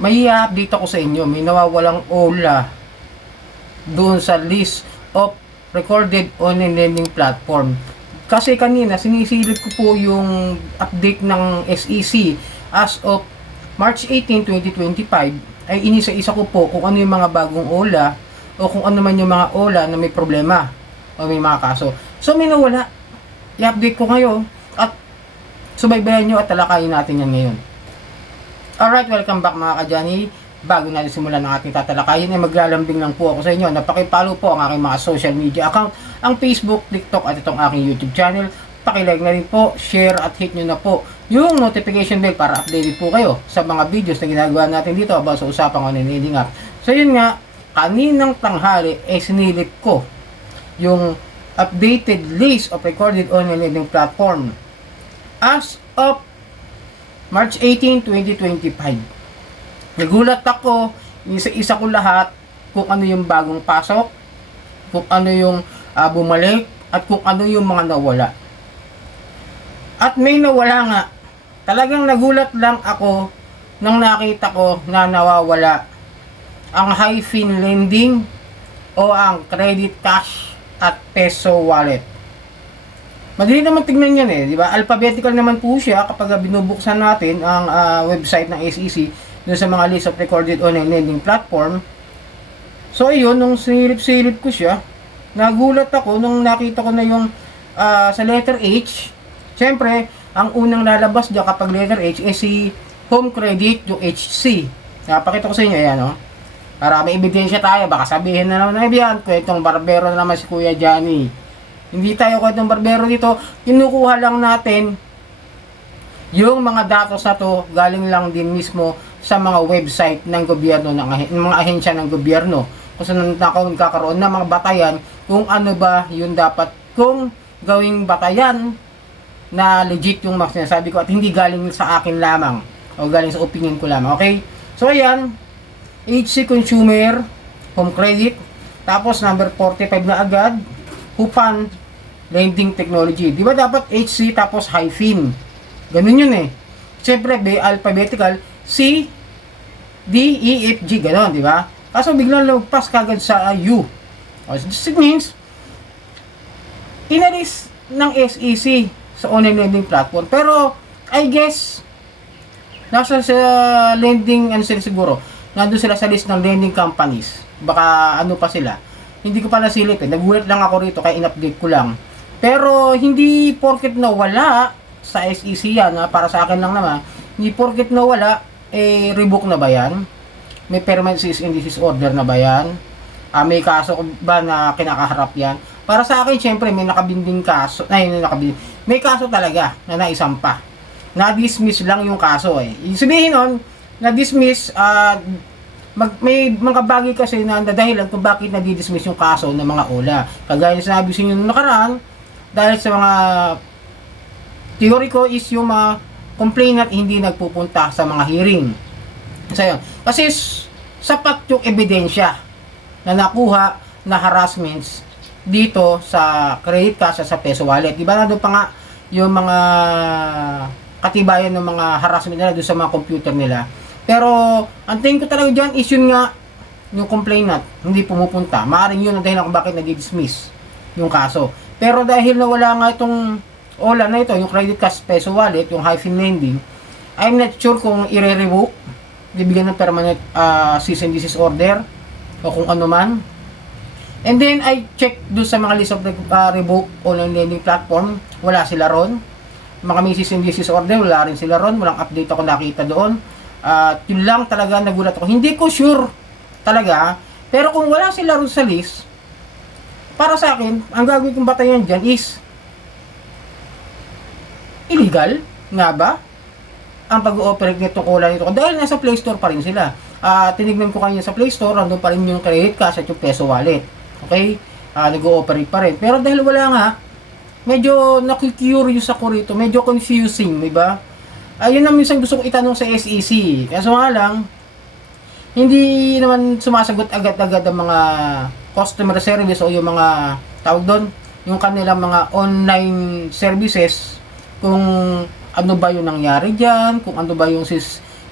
May i-update ako sa inyo. May nawawalang OLA doon sa list of recorded online lending platform. Kasi kanina sinisilip ko po yung update ng SEC as of March 18, 2025 ay inisa-isa ko po kung ano yung mga bagong OLA o kung ano man yung mga OLA na may problema o may mga kaso. So may nawala. I-update ko ngayon at subaybayan nyo at talakayin natin yan ngayon. Alright, welcome back mga ka-Johnny. Bago natin simulan ang ating tatalakayin ay maglalambing lang po ako sa inyo na pakipollow po ang aking mga social media account, ang Facebook, TikTok at itong aking YouTube channel. Pakilike na rin po, share at hit nyo na po yung notification bell para updated po kayo sa mga videos na ginagawa natin dito about sa usapang online lending app. So yun nga, kaninang tanghali ay sinilip ko yung updated list of recorded online lending platform as of March 18, 2025. Nagulat ako, isa-isa ko lahat kung ano yung bagong pasok, kung ano yung bumalik, at kung ano yung mga nawala. At may nawala nga. Talagang nagulat lang ako nang nakita ko na nawawala ang high-fin lending o ang credit cash at peso wallet. Madali naman tignan yan di ba? Alphabetical naman po siya kapag binubuksan natin ang website ng SEC dun sa mga list of recorded online lending platform. So ayun, nung silip-silip ko siya, nagulat ako nung nakita ko na yung sa letter H. Siyempre, ang unang lalabas dyan kapag letter H ay si Home Credit, yung HC. Napakita ko sa inyo, ayan para may ebidensya tayo, baka sabihin na naman, yan, kwentong barbero na naman si Kuya Johnny. Hindi tayo kwentong barbero dito, kinukuha lang natin yung mga datos na to, galing lang din mismo sa mga website ng gobyerno, ng mga ahensya ng gobyerno. Kung saan nagkakaroon ng mga batayan, kung ano ba yung dapat kung gawing batayan na legit yung mga sinasabi ko at hindi galing sa akin lamang o galing sa opinion ko lamang. Okay? So ayan, HC Consumer, Home Credit, tapos number 45 na agad, Hupan Lending Technology. Di ba dapat HC tapos hyphen? Ganun yun Siyempre, alphabetical, C, D, E, F, G, gano'n, di ba? Kaso biglang lumagpas kagad sa U. This means, inalis ng SEC sa online lending platform. Pero, I guess, nasa sa lending, sila siguro, nandun sila sa list ng lending companies. Baka ano pa sila. Hindi ko pa nasilip Nagulat lang ako rito, kaya in-update ko lang. Pero, hindi porket nawala sa SEC yan, para sa akin lang naman, hindi porket nawala, revoke na ba yan? May permanent cease and desist order na ba yan? May kaso ba na kinakaharap yan? Para sa akin, syempre, may nakabinding kaso. May kaso talaga na naisampa. Na-dismiss lang yung kaso Sabihin nun, na-dismiss, may mga bagay kasi na dahilan kung bakit na-dismiss yung kaso ng mga OLA. Kagaya na sinabi sa inyo nung nakaraan, dahil sa mga theory ko is yung mga complainant hindi nagpupunta sa mga hearing. Kasi sapat yung ebidensya na nakuha na harassments dito sa credit cash sa peso wallet. Diba nandun pa nga yung mga katibayan ng mga harassment nila doon sa mga computer nila. Pero ang tingin ko talaga dyan is yun nga yung complainant hindi pumupunta. Maaaring yun ang dahilan kung bakit nag-dismiss yung kaso. Pero dahil nawala nga itong OLA na ito, yung credit cash peso wallet, yung hyphen lending, I'm not sure kung i-revoke, bibigyan ng permanent cease and desist order o kung ano man. And then I check doon sa mga list of revoke online lending platform, wala sila ron. Mga may cease and desist order, wala rin sila ron, walang update ako nakita doon. Yun lang talaga nagulat ako. Hindi ko sure talaga, pero kung wala sila ron sa list, para sa akin, ang gagawin kong batayan dyan is illegal nga ba ang pag-ooperate nitong OLA nito? Dahil nasa Play Store pa rin sila. Tinignan ko kanina sa Play Store, nandun pa rin yung credit cash at yung peso wallet. Okay? Nag-ooperate pa rin. Pero dahil wala nga, medyo nakikurious ako rito. Medyo confusing, di ba? Ayun ang minsan gusto ko itanong sa SEC. Kaso nga lang, hindi naman sumasagot agad-agad ang mga customer service o yung mga tawag doon, yung kanilang mga online services kung ano ba yung nangyari dyan, kung ano ba yung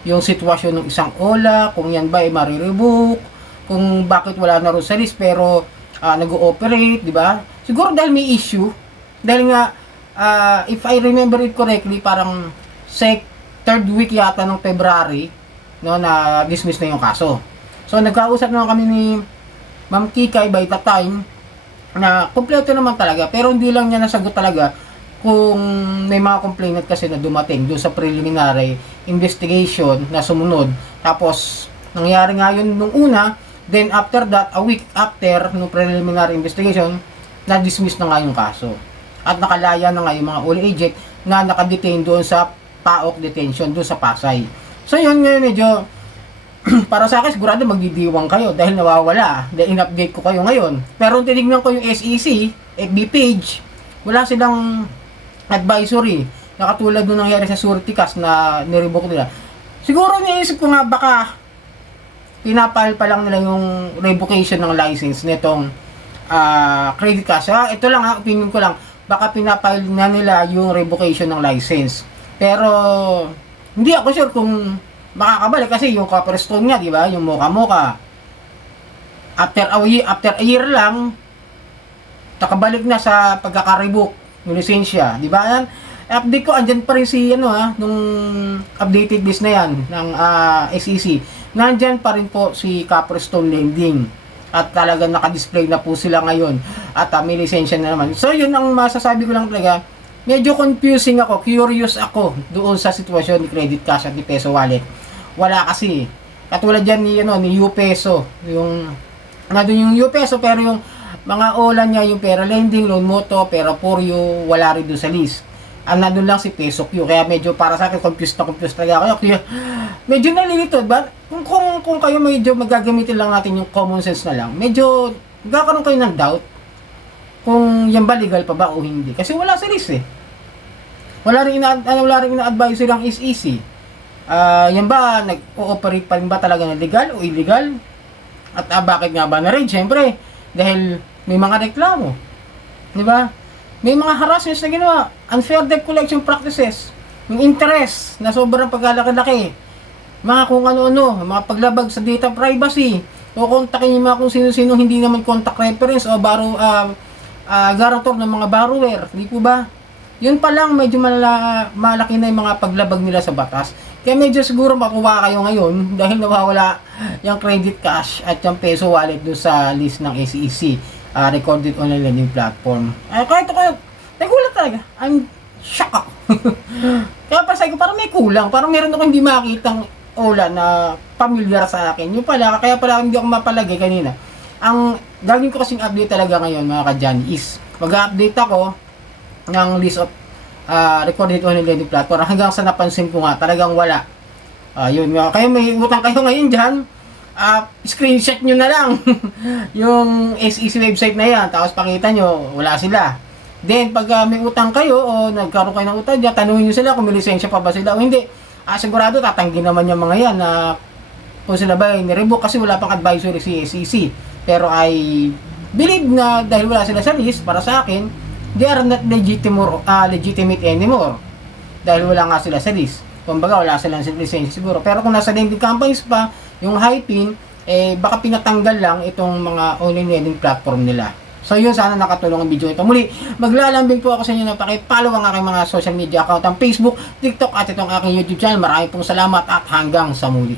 yung sitwasyon ng isang OLA, kung yan ba ay marirevoke, kung bakit wala na rin sa list pero nag-ooperate, di ba? Siguro dahil may issue, dahil nga, if I remember it correctly, parang third week yata ng February, no, na dismiss na yung kaso. So, nagkausap naman kami ni Ma'am Kikay by the time, na kompleto naman talaga, pero hindi lang niya nasagot talaga kung may mga complainant kasi na dumating doon sa preliminary investigation na sumunod. Tapos, nangyari nga yun nung una, then after that, a week after nung preliminary investigation, na-dismiss na nga yung kaso. At nakalaya na nga yung mga OLA agent na nakadetain doon sa PAOK detention, doon sa Pasay. So yun ngayon medyo, para sa akin sigurado magdidiwang kayo dahil nawawala. Dahil in-update ko kayo ngayon. Pero tinignan ko yung SEC, FB page, wala silang advisory na katulad nung nangyari sa Surticas na nirevoke nila. Siguro naisip ko nga baka pinapile pa lang nila yung revocation ng license nitong credit cash. Ito lang opinion ko lang, baka pinapile na nila yung revocation ng license. Pero hindi ako sure kung makakabalik kasi yung Copperstone nga, di ba? Yung Mocha after a year lang nakabalik na sa pagkaka-revoke yung lisensya, di ba? Yan update ko, andyan pa rin si nung updated list na yan ng SEC. Nandyan pa rin po si Copperstone Lending at talagang naka-display na po sila ngayon at may lisensya na naman. So yun ang masasabi ko lang talaga, medyo confusing ako, curious ako doon sa sitwasyon ni Credit Cash at ni Peso Wallet. Wala kasi katulad yan ni U-Peso, yung nandun yung U-Peso pero yung mga OLA niya, yung Pera Lending, Loan Moto, Pera Poryo, wala rin doon sa list. Ang nandun lang si Peso Q. Kaya medyo para sa akin, confused talaga ako. Kaya medyo nalilito. Ba? Kung kayo medyo magagamitin lang natin yung common sense na lang, medyo magkakaroon kayo ng doubt kung yan ba legal pa ba o hindi. Kasi wala sa list eh. Wala rin ina-advisory ang SEC. Yan ba, nag-ooperate pa rin ba talaga na legal o illegal? At bakit nga ba na rin? Siyempre, dahil may mga reklamo. Di ba? May mga harassments na ginawa. Unfair debt collection practices. Yung interest na sobrang paglalaki-laki. Mga kung ano-ano. Mga paglabag sa data privacy. O kontakin yung mga kung sino-sino hindi naman contact reference o guarantor ng mga borrower. Di po ba? Yun pa lang medyo malaki na yung mga paglabag nila sa batas. Kaya medyo siguro makuha kayo ngayon dahil nawawala yung credit cash at yung peso wallet doon sa list ng SEC, recorded online lending platform. Kahit ako, nagulat talaga. I'm shocked ako. Kaya pa ko, parang may kulang. Parang meron ako hindi makitang OLA na familiar sa akin. Yung pala, kaya pala hindi ako mapalagay kanina. Ang gagawin ko kasing update talaga ngayon mga kadyan is mag-update ako ng list of recorded online lending platform hanggang sa napansin ko nga talagang wala. Yun nga, kayo may utang kayo ngayon dyan, screenshot nyo na lang yung SEC website na yan, tapos pakita nyo wala sila. Then pag may utang kayo o nagkaroon kayo ng utang dyan, tanungin nyo sila kung may lisensya pa ba sila o hindi. Sigurado tatanggi naman yung mga yan na kung sila ba ay nirevoke kasi wala pang advisory si SEC. Pero I believe na dahil wala sila sa list, para sa akin they are not legitimate anymore dahil wala nga sila sa list. Kumbaga wala silang lisensya siguro. Pero kung nasa lending companies pa yung Hypin, baka pinatanggal lang itong mga online lending platform nila. So yun, sana nakatulong ang video ito. Muli, maglalambing po ako sa inyo na paki-follow ang aking mga social media account, ang Facebook, TikTok at itong aking YouTube channel. Maraming pong salamat at hanggang sa muli.